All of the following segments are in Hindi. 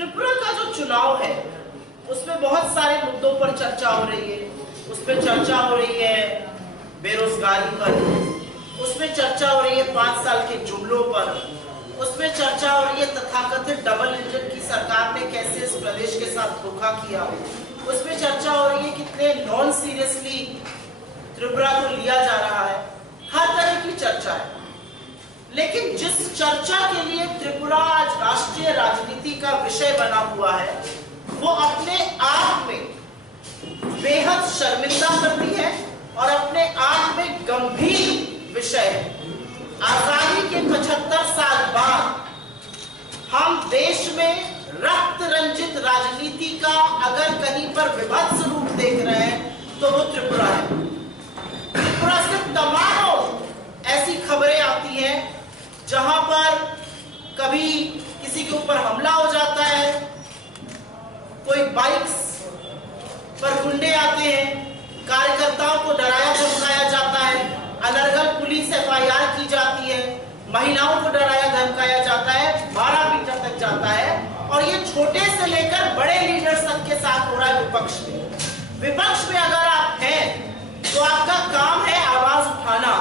त्रिपुरा का जो चुनाव है उसमें बहुत सारे मुद्दों पर चर्चा हो रही है। उसमें चर्चा हो रही है बेरोजगारी पर, उसमें चर्चा हो रही है 5 साल के जुमलों पर, उसमें चर्चा हो रही है तथाकथित डबल इंजन की सरकार ने कैसे इस प्रदेश के साथ धोखा किया, उसमें चर्चा हो रही है कितने नॉन सीरियसली त्रिपुरा को लिया जा रहा है। हर तरह की चर्चा है, लेकिन जिस चर्चा के लिए त्रिपुरा आज राष्ट्रीय राजनीति का विषय बना हुआ है वो अपने आप में बेहद शर्मिंदा करती है और अपने आप में गंभीर विषय है। आजादी के 75 साल बाद हम देश में रक्त रंजित राजनीति का अगर कहीं पर विभत्स रूप देख रहे हैं तो वो त्रिपुरा है। त्रिपुरा से तमाम ऐसी खबरें आती हैं जहां पर कभी किसी के ऊपर हमला हो जाता है, कोई बाइक्स पर गुंडे आते हैं, कार्यकर्ताओं को डराया धमकाया जाता है, अनर्गल पुलिस FIR की जाती है, महिलाओं को डराया धमकाया जाता है, 12 मीटर तक जाता है। और ये छोटे से लेकर बड़े लीडर्स तक के साथ हो रहा है विपक्ष में। विपक्ष में अगर आप हैं तो आपका काम है आवाज उठाना,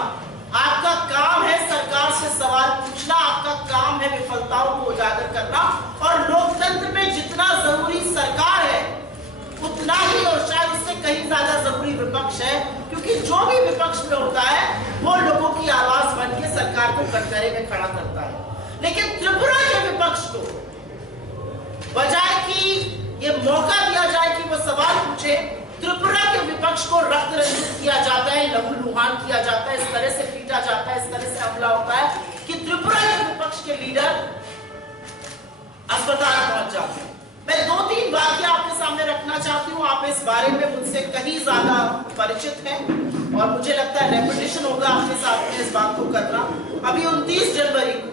आपका काम है सरकार से सवाल पूछना, आपका काम है विफलताओं को उजागर करना। और लोकतंत्र में जितना जरूरी सरकार है उतना ही और शायद इससे कहीं ज्यादा जरूरी विपक्ष है, क्योंकि जो भी विपक्ष में होता है वो लोगों की आवाज बन के सरकार को कटघरे में खड़ा करता है। लेकिन त्रिपुरा के विपक्ष को बजाय कि ये मौका दिया जाए कि वो सवाल पूछे, त्रिपुरा के विपक्ष को रक्त रंजित किया जाता है, लहूलुहान किया जाता है, इस तरह से पीटा जाता है, इस तरह से हमला होता है कि त्रिपुरा के विपक्ष के लीडर अस्पताल पहुंच जाते हैं। मैं 2-3 बातें आपके सामने रखना चाहती हूँ। आप इस बारे में मुझसे कहीं ज्यादा परिचित हैं और मुझे लगता है रेपिटेशन होगा आपके साथ में इस बात को करना। अभी 29 जनवरी को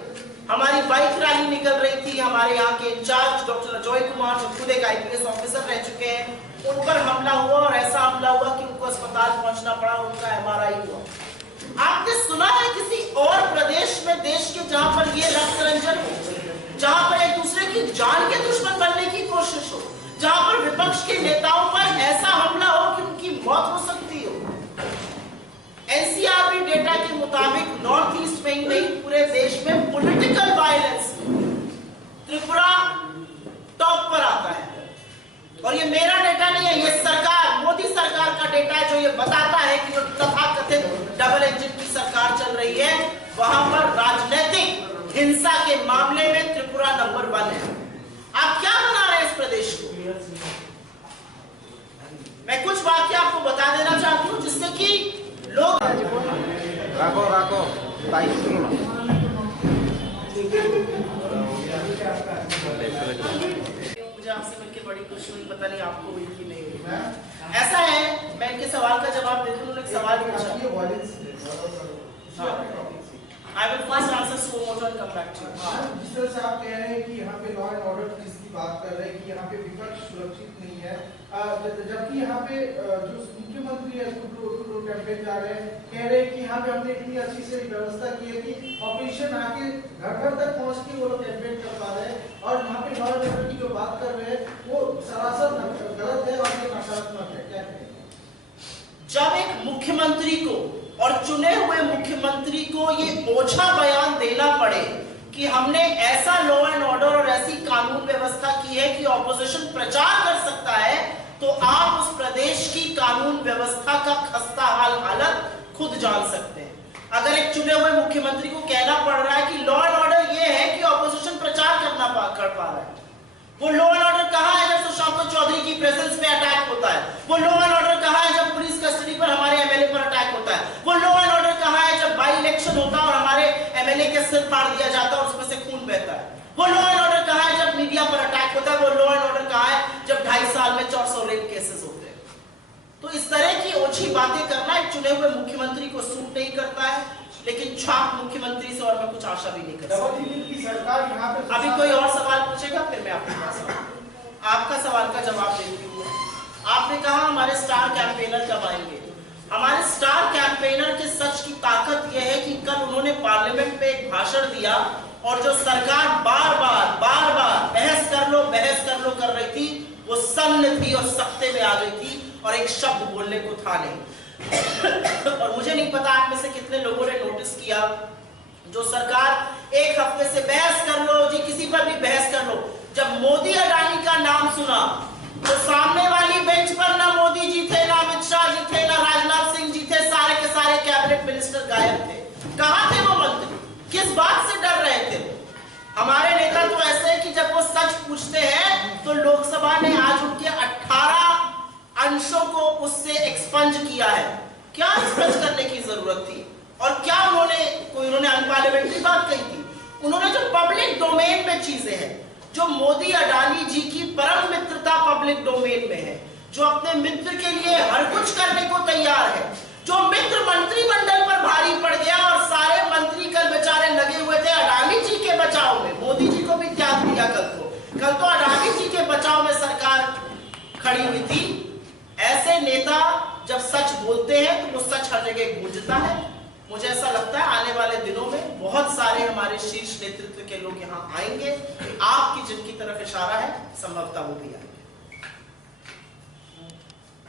हमारी बाइक रैली निकल रही थी। हमारे यहाँ के इंचार्ज डॉक्टर अजय कुमार जो खुद एक IPS ऑफिसर रह चुके हैं, उन पर हमला हुआ और ऐसा हमला हुआ कि उनको अस्पताल पहुंचना पड़ा, उनका MRI हुआ। आपने सुना है किसी और प्रदेश में देश के जहां पर ये रक्त रंजन हो, जहां पर एक दूसरे की जान के दुश्मन बनने की कोशिश हो, जहां पर विपक्ष के नेताओं पर ऐसा हमला हो कि उनकी मौत हो सकती हो? NCRB डेटा के मुताबिक नॉर्थ ईस्ट में ही नहीं पूरे देश में पॉलिटिकल वायलेंस त्रिपुरा टॉप पर आता है। और ये मेरा डेटा नहीं है, ये सरकार, मोदी सरकार का डेटा है जो ये बताता है कि जो तथाकथित डबल इंजन की सरकार चल रही है वहां पर राजनीतिक हिंसा के मामले में त्रिपुरा नंबर 1 है। आप क्या बना रहे हैं इस प्रदेश को? मैं कुछ बातें आपको बता देना चाहती हूँ जिससे कि लोग राखो मुझे आपसे मिलकर बड़ी खुशी हुई, पता नहीं आपको हुई कि नहीं हुई। ऐसा है, मैं इनके सवाल का जवाब देती हूँ। एक सवाल I will first answer so much and come back to you. जिस तरह से आप कह रहे हैं कि यहाँ पे लॉ एंड ऑर्डर जिसकी बात कर रहे हैं कि यहाँ पे विपक्ष सुरक्षित नहीं है, जबकि यहाँ पे जो मुख्यमंत्री है उसको कैंपेन जा रहे हैं, कह रहे हैं कि यहाँ पे हमने इतनी अच्छी से व्यवस्था की है कि ऑपरेशन आके घर घर तक पहुँच के वो लोग कैंपेन कर पा रहे हैं। और यहाँ पे लॉ एंड ऑर्डर की जो बात कर रहे हैं वो सरासर गलत है और ये नकारात्मक है। क्या कहें? जब एक मुख्यमंत्री को और चुने हुए मुख्यमंत्री को ये ओछा बयान देना पड़े कि हमने ऐसा लॉ एंड ऑर्डर और ऐसी कानून व्यवस्था की है कि ऑपोजिशन प्रचार कर सकता है, तो आप उस प्रदेश की कानून व्यवस्था का खस्ता हालत खुद जान सकते हैं। अगर एक चुने हुए मुख्यमंत्री को कहना पड़ रहा है कि लॉ एंड ऑर्डर ये है कि ऑपोजिशन प्रचार कर पा रहा है, वो लॉ एंड ऑर्डर कहाँ है जब सुशांत चौधरी की प्रेजेंस में अटैक होता है? वो लॉ एंड ऑर्डर कहाँ है जब पुलिस कस्टडी पर हमारे MLA पर अटैक होता है? वो लॉ एंड ऑर्डर कहाँ है जब बाई इलेक्शन होता है और हमारे MLA के सिर फाड़ दिया जाता है और उसमें से खून बहता है? वो लॉ एंड ऑर्डर कहाँ है जब मीडिया पर अटैक होता है? वो लॉ एंड ऑर्डर कहाँ है जब 2.5 साल में 400 रेप केसेस होते हैं? तो इस तरह की ओछी बातें करना एक चुने हुए मुख्यमंत्री को सूट नहीं करता है, लेकिन छाप मुख्यमंत्री से और मैं कुछ आशा भी नहीं कर सकता। अभी कोई और सवाल पूछेगा फिर मैं आपका सवाल का जवाब देती हूँ। आपने कहा हमारे स्टार कैंपेनर कब आएंगे? हमारे स्टार कैंपेनर के सच की ताकत यह है कि कल उन्होंने पार्लियामेंट में एक भाषण दिया और जो सरकार बार बार बहस थी, वो सन्न थी और सख्ते में आ गई थी और एक शब्द बोलने को था नहीं। और मुझे नहीं पता आप में से कितने लोगों ने नोटिस किया, जो सरकार एक हफ्ते से बहस कर लो जी, किसी पर भी बहस कर लो, जब मोदी अडानी का नाम सुना तो सामने वाली बेंच पर ना मोदी जी थे, ना अमित शाह जी थे, ना राजनाथ सिंह जी थे, सारे के सारे कैबिनेट मिनिस्टर गायब थे। कहां थे वो मंत्री? किस बात से डर रहे थे? हमारे नेता तो ऐसे हैं कि जब वो सच पूछते हैं तो लोकसभा ने आज उनके 18 अंशों को उससे एक्सपंज किया है। क्या एक्सपंज करने की जरूरत थी? और क्या उन्होंने अनपार्लियामेंट्री बात कही थी? उन्होंने जो पब्लिक डोमेन में चीजें हैं, जो मोदी अडानी जी की परम मित्रता पब्लिक डोमेन में है, जो अपने मित्र के लिए हर कुछ करने को तैयार है, जो मित्र मंत्रिमंडल पर भारी पड़ गया और सारे मंत्री कल बेचारे लगे हुए थे अडानी जी के बचाव में। मोदी जी को भी त्याग दिया कल तो अडानी जी के बचाव में सरकार खड़ी हुई थी। ऐसे नेता जब सच बोलते हैं तो वो सच हर जगह गूंजता है। मुझे ऐसा लगता है आने वाले दिनों में बहुत सारे हमारे शीर्ष नेतृत्व के लोग यहाँ आएंगे, आपकी जिनकी तरफ इशारा है संभवतः वो भी आएंगे।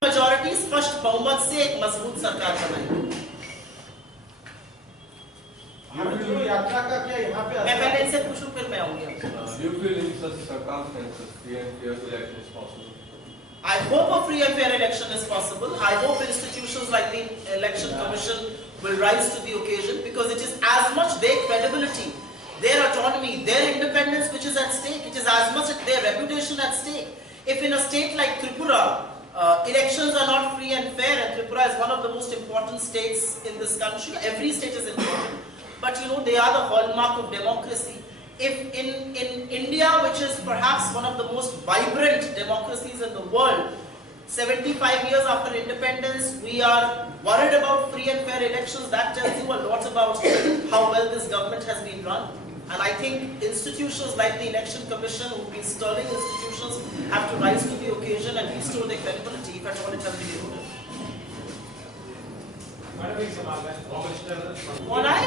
मेजॉरिटी स्पष्ट बहुमत से एक मजबूत सरकार बनाएगी। यात्रा का क्या यहाँ पे मैं पहले इनसे पूछूं फिर मैं आऊंगी। You feel in such circumstances, free and fair election is possible? I hope a free and fair election is possible. I hope institutions like the Election Commission will rise to the occasion, because it is as much their credibility, their autonomy, their independence which is at stake. It is as much their reputation at stake. If in a state like Tripura, elections are not free and fair, and Tripura is one of the most important states in this country. Every state is important, but you know they are the hallmark of democracy. If in India, which is perhaps one of the most vibrant democracies in the world, 75 years after independence, we are worried about free and fair elections, that tells you a lot about how well this government has been run. And I think institutions like the Election Commission, who've been sterling institutions, have to rise to the occasion and restore their credibility, if at all it has been eroded. कौन आए?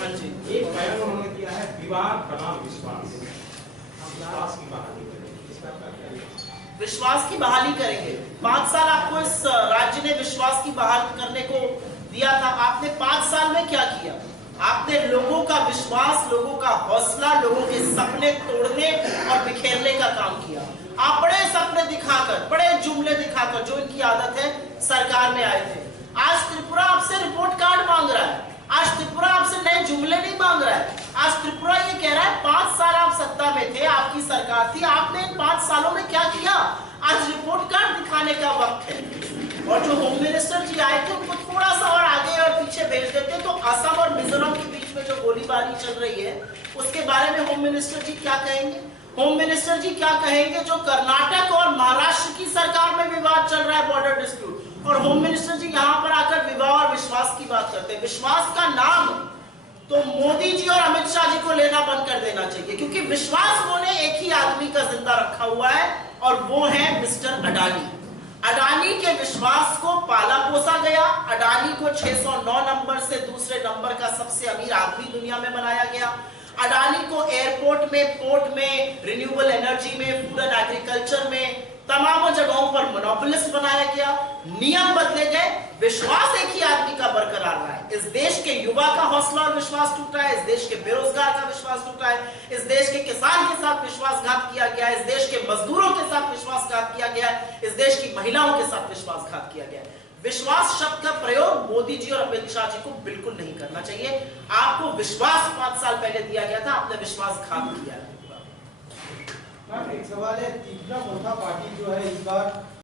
हाँ जी। एक बयान उन्होंने किया है, विवाद बनाम विश्वास। विश्वास की बहाली करेंगे। इसमें आपका क्या है? विश्वास की बहाली करेंगे। 5 साल आपको इस राज्य ने विश्वास की बहाल करने को दिया था। आपने 5 साल में क्या किया? आपने लोगों का विश्वास, लोगों का हौसला, लोगों के सपने तोड़ने और बिखेरने का काम किया। आप बड़े सपने दिखाकर, बड़े जुमले दिखाकर, जो इनकी आदत है, सरकार में आए थे। आज त्रिपुरा आपसे रिपोर्ट कार्ड मांग रहा है। आज त्रिपुरा आपसे नए जुमले नहीं मांग रहा है। आज त्रिपुरा ये कह रहा है 5 साल आप सत्ता में थे, आपकी सरकार थी, आपने इन 5 सालों में क्या किया? आज रिपोर्ट कार्ड दिखाने का वक्त है। और जो होम मिनिस्टर जी आए थे उनको थोड़ा सा और आगे और पीछे भेज देते तो असम और मिजोरम के बीच में जो गोलीबारी चल रही है उसके बारे में होम मिनिस्टर जी क्या कहेंगे? होम मिनिस्टर जी क्या कहेंगे जो कर्नाटक और महाराष्ट्र की सरकार में विवाद चल रहा है, बॉर्डर डिस्प्यूट, और होम मिनिस्टर जी यहाँ पर आकर विवाह और विश्वास की बात करते हैं। विश्वास का नाम तो मोदी जी और अमित शाह जी को लेना बंद कर देना चाहिए, क्योंकि विश्वास उन्होंने एक ही आदमी का जिंदा रखा हुआ है और वो है मिस्टर अडानी। अडानी के विश्वास को पाला पोसा गया। अडानी को 609 नंबर से दूसरे नंबर का सबसे अमीर आदमी दुनिया में बनाया गया। अडानी को एयरपोर्ट में, पोर्ट में, रिन्यूएबल एनर्जी में, फूड एंड एग्रीकल्चर में, तमाम जगहों पर मोनोपोलिस्ट बनाया गया। नियम बदले गए, विश्वास एक ही आदमी का बरकरार रहा है। इस देश के युवा का हौसला और विश्वास टूटा है, इस देश के बेरोजगार का विश्वास टूटा है, इस देश के किसान के साथ विश्वासघात किया गया है, इस देश के मजदूरों के साथ विश्वासघात किया गया है, इस देश की महिलाओं के साथ विश्वासघात किया गया है। विश्वास शब्द का प्रयोग मोदी जी और अमित शाह जी को बिल्कुल नहीं करना चाहिए। आपको विश्वास 5 साल पहले दिया गया था, आपने विश्वासघात किया है। एक सवाल है, तीसरा मोटा पार्टी जो है इस बार